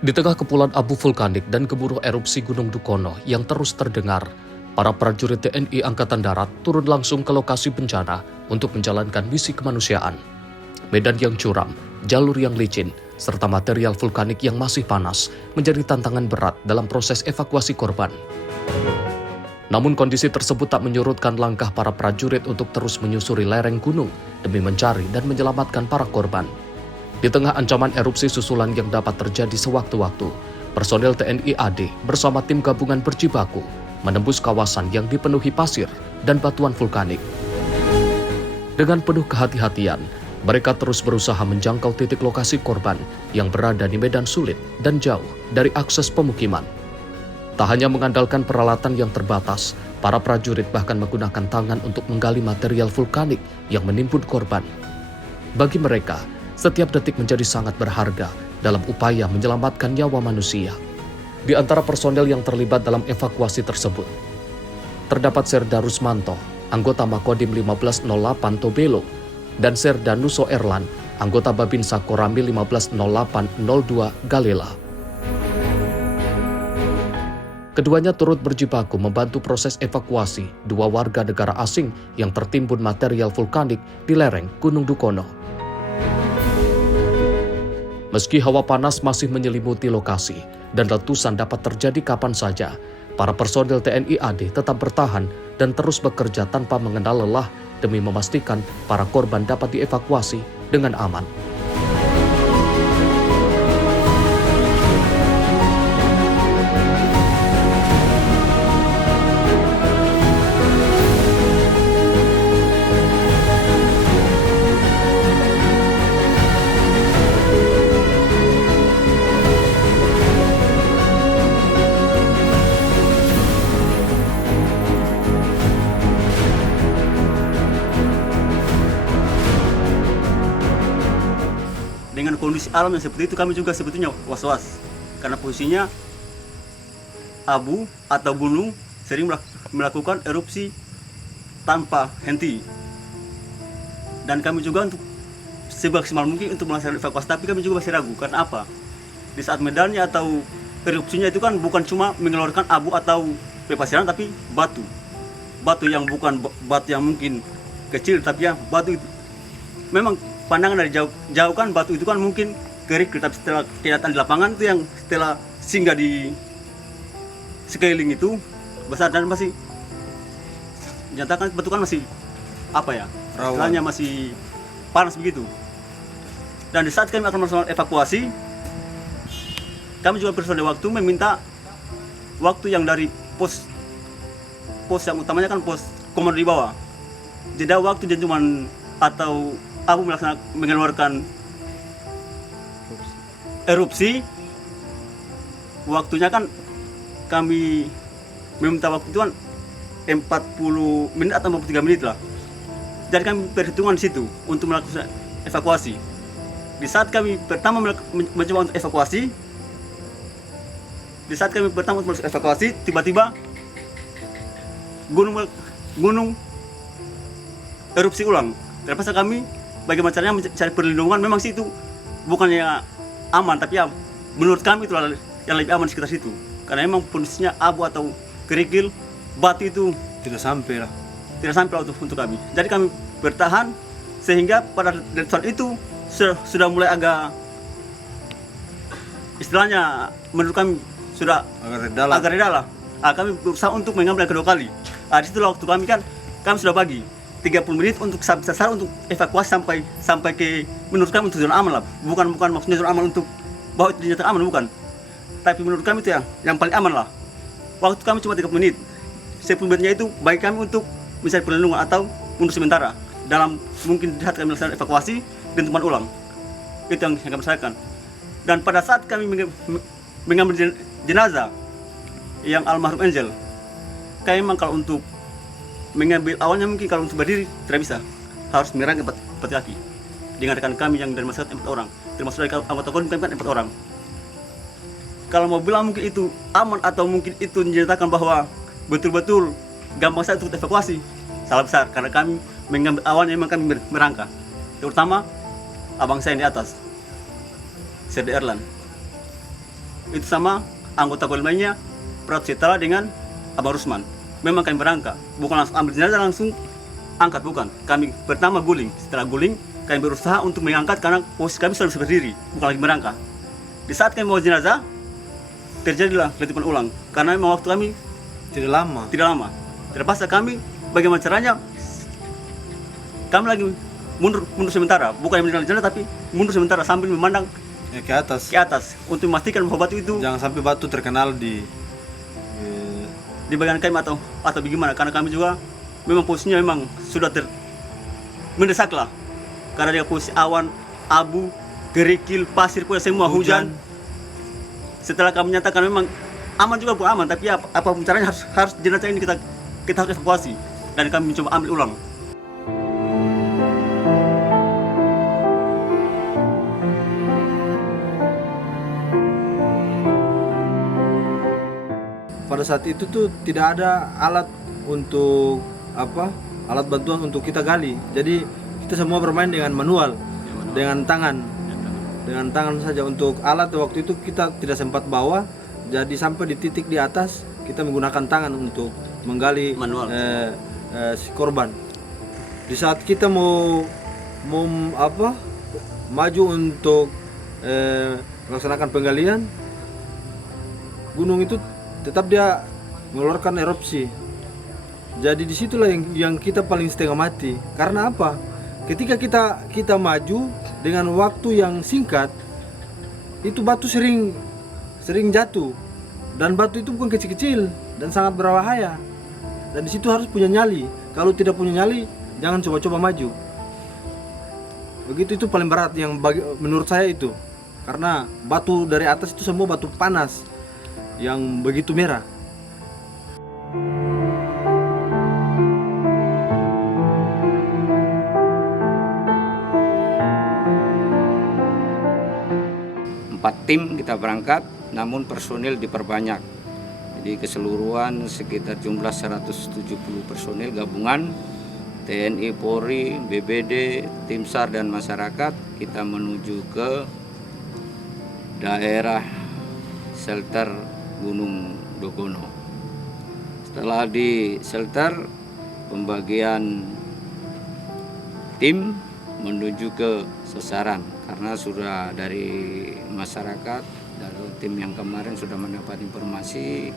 Di tengah kepulan abu vulkanik dan gemuruh erupsi Gunung Dukono yang terus terdengar, para prajurit TNI Angkatan Darat turun langsung ke lokasi bencana untuk menjalankan misi kemanusiaan. Medan yang curam, jalur yang licin, serta material vulkanik yang masih panas menjadi tantangan berat dalam proses evakuasi korban. Namun kondisi tersebut tak menyurutkan langkah para prajurit untuk terus menyusuri lereng gunung demi mencari dan menyelamatkan para korban. Di tengah ancaman erupsi susulan yang dapat terjadi sewaktu-waktu, personel TNI AD bersama tim gabungan berjibaku menembus kawasan yang dipenuhi pasir dan batuan vulkanik. Dengan penuh kehati-hatian, mereka terus berusaha menjangkau titik lokasi korban yang berada di medan sulit dan jauh dari akses pemukiman. Tak hanya mengandalkan peralatan yang terbatas, para prajurit bahkan menggunakan tangan untuk menggali material vulkanik yang menimbun korban. Bagi mereka, setiap detik menjadi sangat berharga dalam upaya menyelamatkan nyawa manusia. Di antara personel yang terlibat dalam evakuasi tersebut, terdapat Serda Rusmanto, anggota Makodim 1508 Tobelo, dan Serda Nuso Erlan, anggota Babinsa Koramil 150802 Galela. Keduanya turut berjibaku membantu proses evakuasi dua warga negara asing yang tertimbun material vulkanik di lereng Gunung Dukono. Meski hawa panas masih menyelimuti lokasi dan letusan dapat terjadi kapan saja, para personel TNI AD tetap bertahan dan terus bekerja tanpa mengenal lelah demi memastikan para korban dapat dievakuasi dengan aman. Dengan kondisi alam yang seperti itu, kami juga sebetulnya was-was karena posisinya abu atau gunung sering melakukan erupsi tanpa henti, dan kami juga untuk semaksimal mungkin untuk melaksanakan evakuasi, tapi kami juga masih ragu. Karena apa? Di saat medannya atau erupsinya itu kan bukan cuma mengeluarkan abu atau pepasiran, tapi batu yang bukan batu yang mungkin kecil, tapi ya batu itu memang pandangan dari jauh kan batu itu kan mungkin kerikil, tapi setelah kelihatan di lapangan itu yang setelah singgah di sekeliling itu besar dan masih nyatakan batu kan masih apa ya, istilahnya masih panas begitu. Dan di saat kami akan melakukan evakuasi, kami juga personel waktu meminta waktu yang dari pos yang utamanya kan pos komando di bawah, jeda waktu dan cuman atau abu mengeluarkan erupsi, waktunya kan kami meminta waktu itu kan 40 menit atau 43 menit lah. Jadi kami perhitungan di situ untuk melakukan evakuasi. Di saat kami pertama mencoba untuk evakuasi, tiba-tiba gunung erupsi ulang. Terpaksa kami bagaimana caranya mencari perlindungan. Memang sih itu bukannya aman, tapi ya menurut kami itu yang lebih aman di sekitar situ, karena memang kondisinya abu atau kerikil, batu itu tidak sampai untuk kami. Jadi kami bertahan sehingga pada saat itu sudah mulai agak, istilahnya menurut kami sudah agak reda lah. Kami berusaha untuk mengambil yang kedua kali. Di situ waktu kami sudah bagi 30 menit untuk sasar untuk evakuasi sampai ke, menurut kami untuk zona aman lah. Bukan maksudnya zona aman untuk bahwa itu dinyatakan aman, bukan. Tapi menurut kami itu yang paling aman lah. Waktu kami cuma 30 menit. 10 menitnya itu bagi kami untuk mencari perlindungan atau untuk sementara dalam mungkin saat kami melaksanakan evakuasi dan teman ulang. Itu yang kami rasakan. Dan pada saat kami mengambil jenazah yang almarhum Angel, kami memang kalau untuk mengambil awalnya mungkin kalau untuk berdiri tidak bisa, harus merangkak 4 kaki dengan rekan kami yang dari masyarakat 4 orang, termasuk dari anggota Kodim kami kan 4 orang. Kalau mau bilang mungkin itu aman atau mungkin itu menyatakan bahwa betul-betul gampang saja untuk evakuasi, salah besar. Karena kami mengambil awalnya memang kami merangkak, terutama abang saya yang di atas, Serda Erlan. itu sama anggota Kodim lainnya, Prat Setala dengan Abang Rusman. Memang kami berangkat, bukan langsung ambil jenazah langsung angkat, bukan. Kami pertama guling, setelah guling kami berusaha untuk mengangkat karena posisi kami sudah berdiri, bukan lagi merangkak. Di saat kami mau jenazah, terjadilah letupan ulang karena memang waktu kami Tidak lama. Terpaksa kami bagaimana caranya kami lagi mundur sementara, bukan meninggal jenazah tapi mundur sementara sambil memandang Ya, ke atas. ke atas untuk memastikan bahwa batu itu Jangan sampai batu terkenal di di bagian kami atau bagaimana, karena kami juga memang posisinya memang sudah mendesak lah karena dia posisi awan, abu, kerikil, pasir, semua hujan. Setelah kami nyatakan memang aman juga bu aman, tapi apa caranya harus jenazah ini kita harus evakuasi dan kami mencoba ambil ulang. pada saat itu tuh tidak ada alat untuk alat bantuan untuk kita gali. Jadi kita semua bermain dengan manual, dengan tangan saja. Untuk alat waktu itu kita tidak sempat bawa, jadi sampai di titik di atas kita menggunakan tangan untuk menggali Manual. Si korban. Di saat kita mau maju untuk melaksanakan penggalian, gunung itu tetap dia mengeluarkan erupsi. Jadi disitulah yang kita paling setengah mati. Karena apa? Ketika kita maju dengan waktu yang singkat, itu batu sering jatuh, dan batu itu bukan kecil-kecil dan sangat berbahaya. Dan disitu harus punya nyali. Kalau tidak punya nyali, jangan coba-coba maju. Begitu, itu paling berat yang menurut saya itu. Karena batu dari atas itu semua batu panas yang begitu merah. Empat tim kita berangkat, namun personil diperbanyak. Jadi keseluruhan sekitar jumlah 170 personil gabungan TNI, Polri, BPD, tim SAR dan masyarakat. Kita menuju ke daerah shelter Gunung Dukono. Setelah di shelter, pembagian tim menuju ke sasaran karena sudah dari masyarakat, dari tim yang kemarin sudah mendapat informasi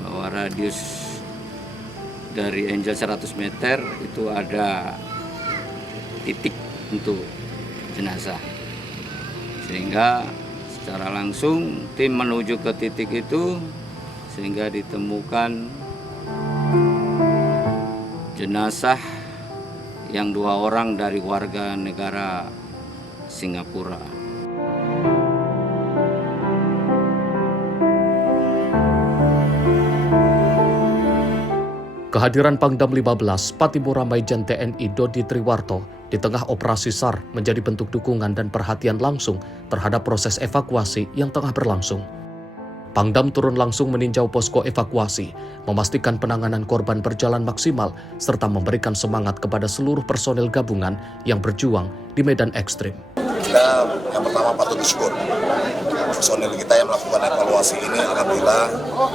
bahwa radius dari Angel 100 meter itu ada titik untuk jenazah, sehingga secara langsung tim menuju ke titik itu sehingga ditemukan jenazah yang 2 orang dari warga negara Singapura. Kehadiran Pangdam 15 Patibura Maijen TNI Dodi Triwarto di tengah operasi SAR menjadi bentuk dukungan dan perhatian langsung terhadap proses evakuasi yang tengah berlangsung. Pangdam turun langsung meninjau posko evakuasi, memastikan penanganan korban berjalan maksimal, serta memberikan semangat kepada seluruh personel gabungan yang berjuang di medan ekstrim. Kita yang pertama patut bersyukur. Personil kita yang melakukan evaluasi ini alhamdulillah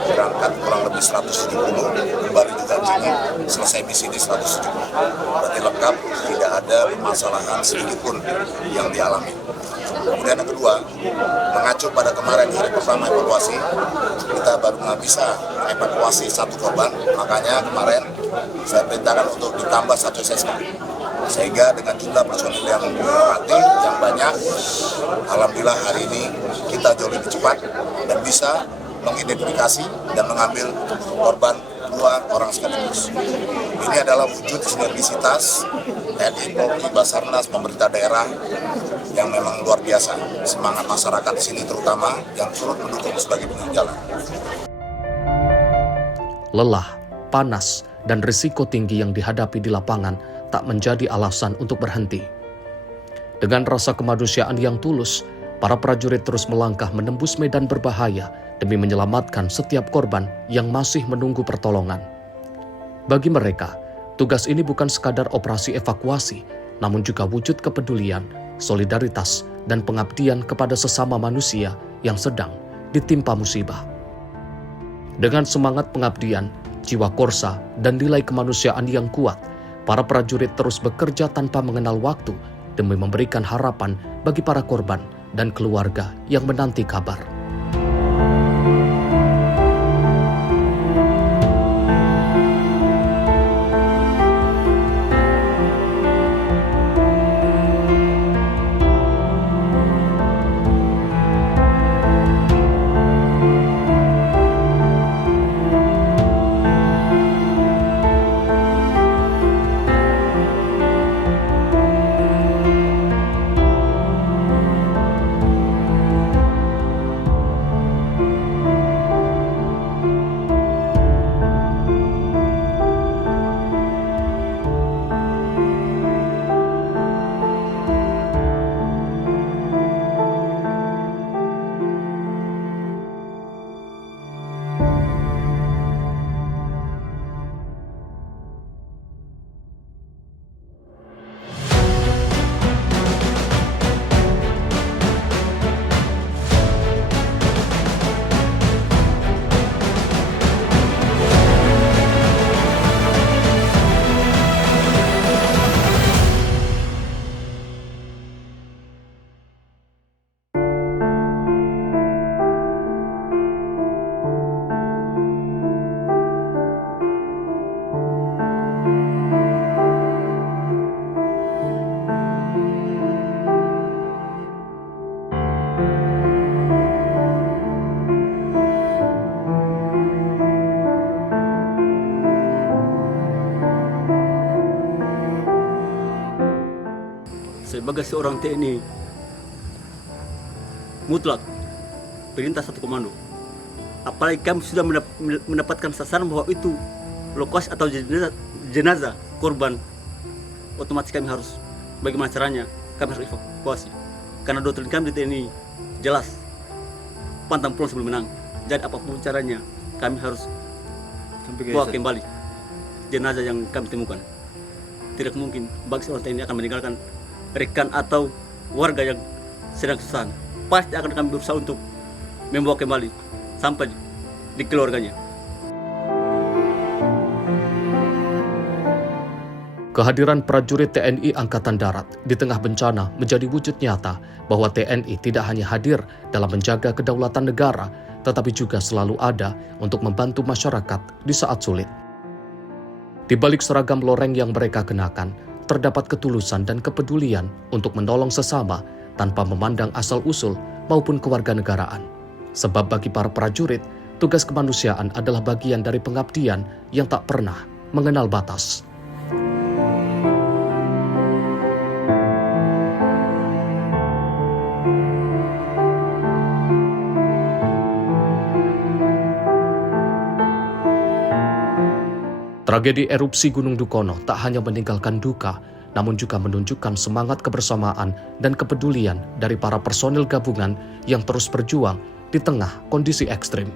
berangkat kurang lebih 170, kembali juga di sini selesai misi di 170. Berarti lengkap, tidak ada permasalahan sedikit pun yang dialami. Kemudian yang kedua, mengacu pada kemarin hari pertama evaluasi, kita baru nggak bisa mengevakuasi 1 korban, makanya kemarin saya perintahkan untuk ditambah 1 SSK. Sehingga dengan jumlah personil yang berhati, yang banyak, alhamdulillah hari ini kita jauh lebih cepat dan bisa mengidentifikasi dan mengambil korban 2 orang sekaligus. Ini adalah wujud sinergisitas TNI, Polri, Basarnas, pemerintah daerah yang memang luar biasa. Semangat masyarakat di sini terutama yang turut mendukung sebagai penunjuk jalan. Lelah, panas, dan risiko tinggi yang dihadapi di lapangan tak menjadi alasan untuk berhenti. Dengan rasa kemanusiaan yang tulus, para prajurit terus melangkah menembus medan berbahaya demi menyelamatkan setiap korban yang masih menunggu pertolongan. Bagi mereka, tugas ini bukan sekadar operasi evakuasi, namun juga wujud kepedulian, solidaritas, dan pengabdian kepada sesama manusia yang sedang ditimpa musibah. Dengan semangat pengabdian, jiwa korsa, dan nilai kemanusiaan yang kuat, para prajurit terus bekerja tanpa mengenal waktu demi memberikan harapan bagi para korban dan keluarga yang menanti kabar. Sebagai seorang TNI, mutlak perintah satu komando. Apalagi kami sudah mendapatkan sasaran bahwa itu lokasi atau jenazah korban, otomatis kami harus bagaimana caranya kami harus evakuasi. Karena doktrin kami di TNI jelas, pantang pulang sebelum menang. Jadi apapun caranya kami harus bawa kembali jenazah yang kami temukan. Tidak mungkin bagi seorang TNI akan meninggalkan rekan atau warga yang sedang kesusahan. Pasti akan kami berusaha untuk membawa kembali sampai di keluarganya. Kehadiran prajurit TNI Angkatan Darat di tengah bencana menjadi wujud nyata bahwa TNI tidak hanya hadir dalam menjaga kedaulatan negara, tetapi juga selalu ada untuk membantu masyarakat di saat sulit. Di balik seragam loreng yang mereka kenakan, terdapat ketulusan dan kepedulian untuk menolong sesama tanpa memandang asal-usul maupun kewarganegaraan. Sebab bagi para prajurit, tugas kemanusiaan adalah bagian dari pengabdian yang tak pernah mengenal batas. Tragedi erupsi Gunung Dukono tak hanya meninggalkan duka, namun juga menunjukkan semangat kebersamaan dan kepedulian dari para personil gabungan yang terus berjuang di tengah kondisi ekstrim.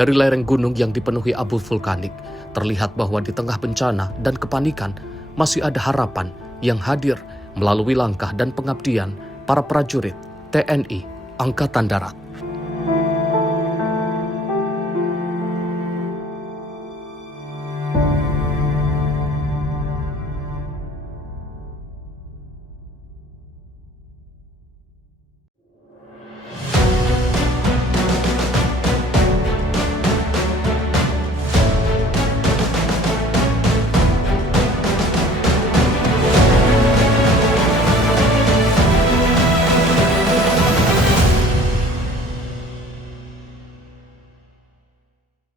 Dari lereng gunung yang dipenuhi abu vulkanik, terlihat bahwa di tengah bencana dan kepanikan masih ada harapan yang hadir melalui langkah dan pengabdian para prajurit TNI Angkatan Darat.